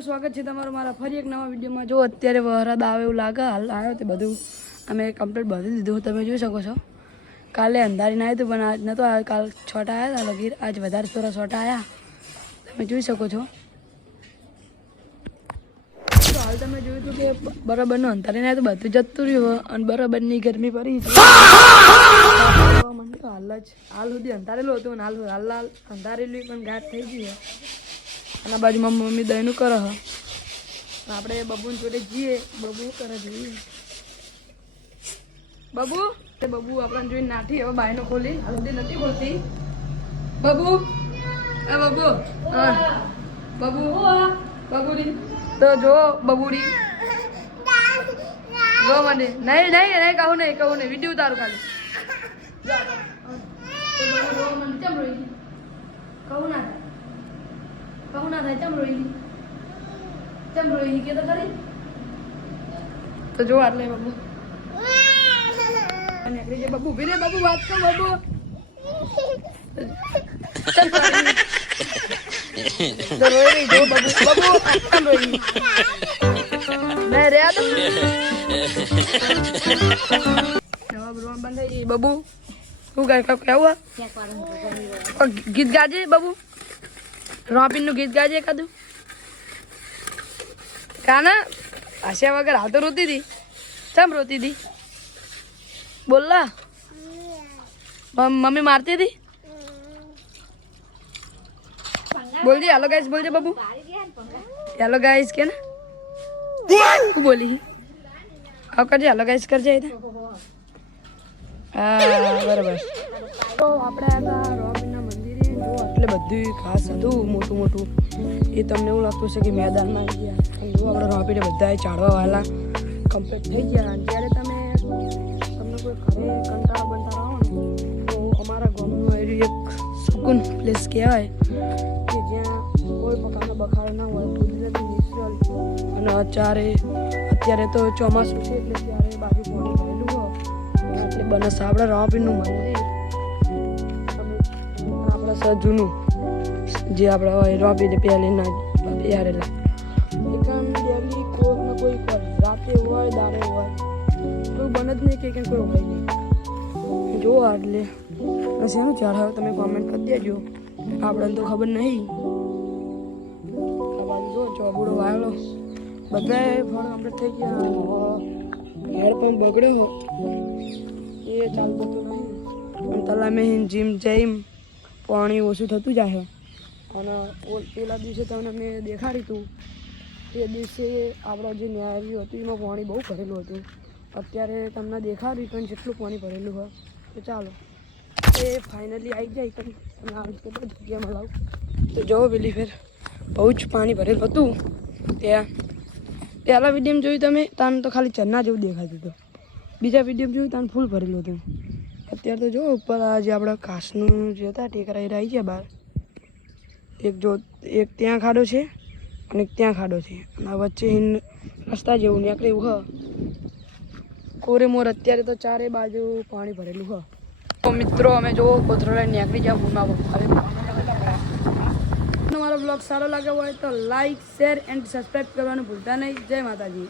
મિત્રો સ્વાગત છે તમારું મારા ફરી એક નવા વિડીયોમાં। જો અત્યારે વરસાદ આવે એવું લાગે, હાલ આવ્યો તે બધું અમે કમ્પ્લીટ બાંધી દીધું, તમે જોઈ શકો છો। કાલે અંધારીને આવ્યું હતું પણ આજ નહોતો આવ્યો, કાલ છોટા આવ્યા હતા લગીર, આજ વધારે થોડા છોટા આવ્યા, તમે જોઈ શકો છો। તો હાલ તમે જોયું હતું કે બરાબરનું અંધારીને આવ્યું તો બધું જતું રહ્યું અને બરાબરની ગરમી પડી છે। હાલ સુધી અંધારેલું હતું અને હાલ અંધારેલું પણ ગાઢ થઈ ગઈ છે। અને બાજુ મમ્મી દહીંનું કરે હ, આપણે બબુને જોડે જઈએ, બબુ કરે જોઈએ। બબુ આપણને જોઈને નાઠી, હવે બાયનો ખોલી, હાલ સુધી નથી ખોલતી। બબુ હા બબુડી તો જો બબુડી જો મને નહીં કહું નહીં વિડીયો ઉતારું ખાલી કહું ના થાય ચમ રોઈ કે તો ખરી તો જો આટલે બબુ નીકળી જાય। બબુ ભીરે બબુ વાત કર બબુ તો રોઈ રહી જો બબુ ચમ રોઈ નહીં રે તો જવાબ રોન બંધ થઈ ગઈ। બબુ શું કેવું ગીત ગાજે બબુ, રોપિનનું ગીત ગાજે એકાદું કાના આશા વગર હાલ તો રોતી હતી, ચમ રોતી હતી બોલલા મમ્મી મારતી હતી બોલજે હેલો ગાઈસ બોલજે બબુ હેલો ગાઈસ કે ને શું બોલી આવ કરજે હેલો ગાઈસ કરજે હા બરાબર। તો આપણે હતા રોબિનના મંદિરે, જો એટલે બધું ખાસ હતું મોટું મોટું, એ તમને એવું લાગતું છે કે મેદાનમાં આવી ગયા, જો આપણે રોબીને બધા ચાળવાવાળા કમ્પ્લીટ થઈ ગયા। જ્યારે તમને કોઈ ઘરે કંટાળો બંટાળો આવો ને તો અમારા ગામનું એરિયું એક સુકૂન પ્લેસ કહેવાય કે જ્યાં કોઈ પ્રકારનો બખાડો ના હોય, કુદરતી નેચરલ। અને અત્યારે તો ચોમાસું છે એટલે ત્યારે બાજુ પાણી ભરેલું હોય એટલે બનસ આપણે રોબીનનું મંદિર આપણે જૂનું જે આપણે હોય રોબીને પહેલી ના યારેલા એકદમ ડેલી કોઈ ને કોઈ રાતે હોય દાડે હોય કોઈ બને જ નહીં કે કોઈ હોય નહીં જો એટલે શેનું ચાર હવે તમે કોમેન્ટ કરી દેજો, આપણને તો ખબર નહીં। જો ચોબુડો વાળો બધાએ ફળ કમ્પ્લીટ થઈ ગયા, હેડ પણ બગડ્યો એ ચાલતું તો નહીં અને તલામે જીમ જઈમ પાણી ઓછું થતું જાય। અને પેલા દિવસે તમને મેં દેખાડ્યું હતું, એ દિવસે આપણો જે ન્યાય હતું એમાં પાણી બહુ ભરેલું હતું, અત્યારે તમને દેખાડ્યું પણ જેટલું પાણી ભરેલું હોય તો ચાલો એ ફાઇનલી આવી જાય તમે આવી કેટલી જગ્યામાં લાવું તો જો પેલી ફેર બહુ જ પાણી ભરેલું હતું। ત્યાં પહેલાં વિડીયોમાં જોયું તમે તાન તો ખાલી ચરના જેવું દેખાતું હતું, બીજા વિડીયોમાં જોયું તાન ફૂલ ભરેલું હતું। અત્યારે તો જો ઉપર આ જે આપણા ઘાસનું જે હતા ટેકરા એ આવી ગયા બહાર, એક ત્યાં ખાડો છે અને એક ત્યાં ખાડો છે અને વચ્ચે રસ્તા જેવું નીકળે એવું હ કોરે મોર। અત્યારે તો ચારે બાજુ પાણી ભરેલું હ। તો મિત્રો અમે જો કોથળો લઈને નીકળી જાવ ભૂમાવો। મારો બ્લોગ સારો લાગ્યો હોય તો લાઈક શેર એન્ડ સબસ્ક્રાઈબ કરવાનું ભૂલતા નહીં। જય માતાજી।